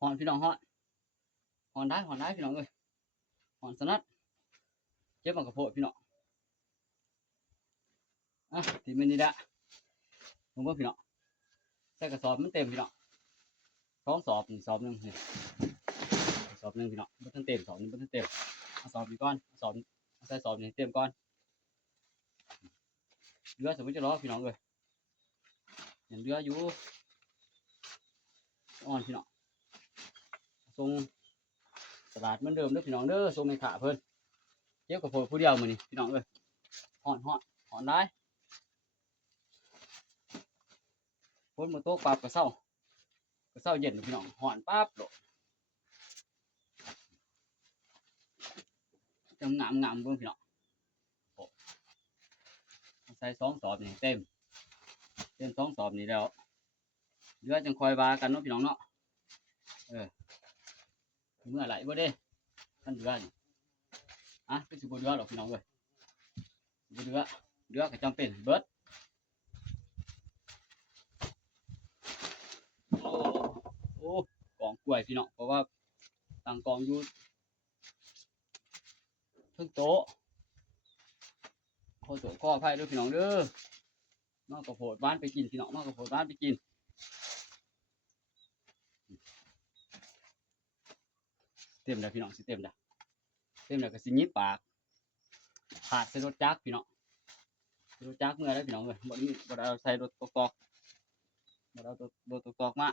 หอนพี่น้องหอนได้พี่น้องเอ้ยหอนสนัดเจ็บมันกระโพดพี่น้องทีมันนี่ละผมว่าพี่น้องใส่กระสอบมันเต็มพี่น้อง2 สอบนี่สอบนึงนี่สอบนึงพี่น้องบ่ทันเต็มสอบนึงบ่ทันเต็มเอาสอบนี้ก่อนสอบใส่สอบนี้เต็มก่อนเรือสมมติจะรอพี่น้องเอ้ยเห็นเรืออยู่อ่อนพี่น้องทรงตลาดเหมือนเดิมเด้อพี่น้องเด้อทรงไม่ขาเพิ่นเก็บกระโพดผู้เดียวมื้อนี้พี่น้องเอ้ยหอนได้ฝนมาตกปั๊บก็เศร้าเย็นพี่น้องหอนปั๊บโดดจังงามเบิ่งพี่น้องใส่2 สอบนี่เต็ม2 สอบนี่แล้วเรือจังคอยว่ากันเนาะพี่น้องเนาะเมื่อไหร่บ่เด้ท่านเรือนี่เป็นสิบ่เรือหรอกพี่น้องเอ้ยบ่เรือก็จำเป็นเบิดโอ้กองกล้วยพี่น้องเพราะว่าตั้งกองอยู่เพิ่งโต๊ะขอโทษขออภัยด้วยพี่น้องเด้อมากระโพดบ้านไปกินพี่น้องมากระโพดบ้านไปกินเต็มแล้วพี่น้องสิเต็มแล้วก็สิยิบปากขาดใส่รถจักรพี่น้องรถจักรเมื่อไรพี่น้องเลยบ่ได้เอาใส่รถตกบ่ได้เอารถตกมา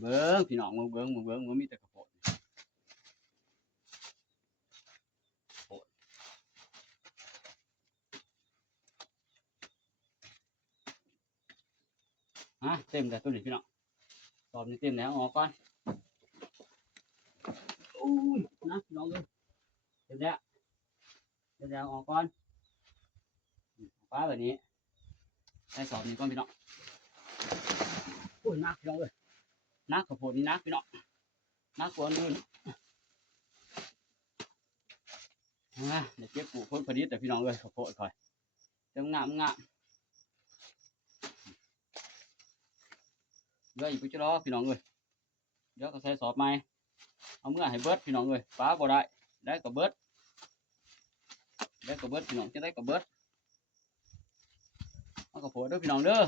เบิ่งพี่น้องเบิ่งมันมีแต่กระโพดเต็มแล้วตัวนี้พี่น้องสอบนี้เต็มแล้วออกก่อนอุ้ยนะพี่น้องเลยเต็มแล้วออกก่อนฟ้าแบบนี้ใส่สอบนี้ก่อนพี่น้องอุ้ยนักพี่น้องเลยนักกระโพดนี่นักพี่น้องนักกว่านู้นเดี๋ยวเก็บปลูกผลผลิตแต่พี่น้องเลยกระโพดคอยเต็มงามเดี๋ยวอีกปุ๊บจะรอพี่น้องเลยเดี๋ยวก็ใส่สอบใหม่เอาเมื่อให้เบิดพี่น้องเลยฟ้าบ่ได้ก็เบิดพี่น้องจะได้ก็เบิดเอากระโพดด้วยพี่น้องเด้อ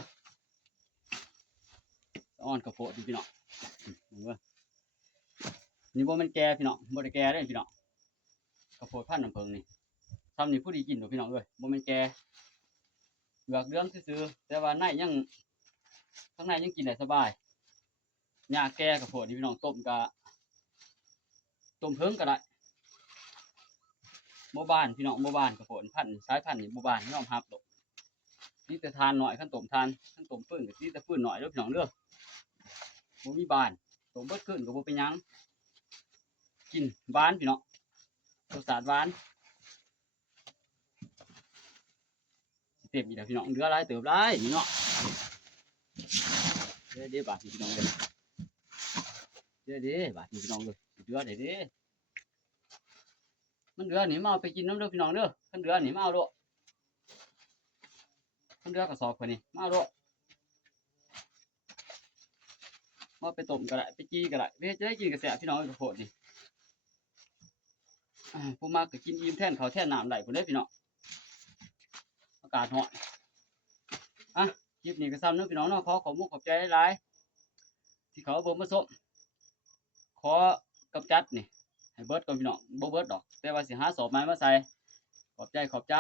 อ่อนกระโพดพี่น้องนี่บ่มันแก่พี่น้องบ่ได้แก่ได้พี่น้องกระโพดพันน้ำผึ้งนี่ทำนี่ผู้ดีกินพี่น้องเลยบ่มันแก่เลือกเรื่องซื่อแต่ว่าในยังข้างในยังกินได้สบายหญ้าแก่กระโพดพี่น้องต้มเพิ่งก็ได้โมบานพี่น้องโมบานกระโพดพันสายพันธุ์นี่โมบานน้อมรับดอกนี่จะทานหน่อยขั้นต้มฟื้นกับนี่จะฟื้นหน่อยแล้วพี่น้องเด้อบ่มีบานต้มเบิดขึ้นก็บ่เป็นยังกินหวานพี่น้องรสชาติหวานเต็มอีกแล้วพี่น้องเรือหลายเติบหลายนี่เนาะเด้บาดพี่น้องเลยเด้บาดพี่น้องเลยเรือเด้มันเรือหนีมาเอาไปกินน้ำเด้อพี่น้องเด้อขันเรือหนีมาเอาด้วยขันเรือกระสอบคนนี้มาเอาด้วยมาไปต้มก็ได้ไปจี้ก็ได้เพื่อจะได้กินกระแสพี่น้องกระโพดนี่ผู้มากก็กินอิ่มแท่นเขาแท่นน้ำได้คนเด้อพี่น้องอากาศร้อนคลิปนี้ก็ซ้ำเด้อพี่น้องเนาะขอมุกขอบใจหลายที่เขาเบิ่งมาส้มขอกำจัดนี่ให้เบิดก่อนพี่น้องบ่เบิดดอกแต่ว่าสิหาสอบไม้มาใส่ขอบใจ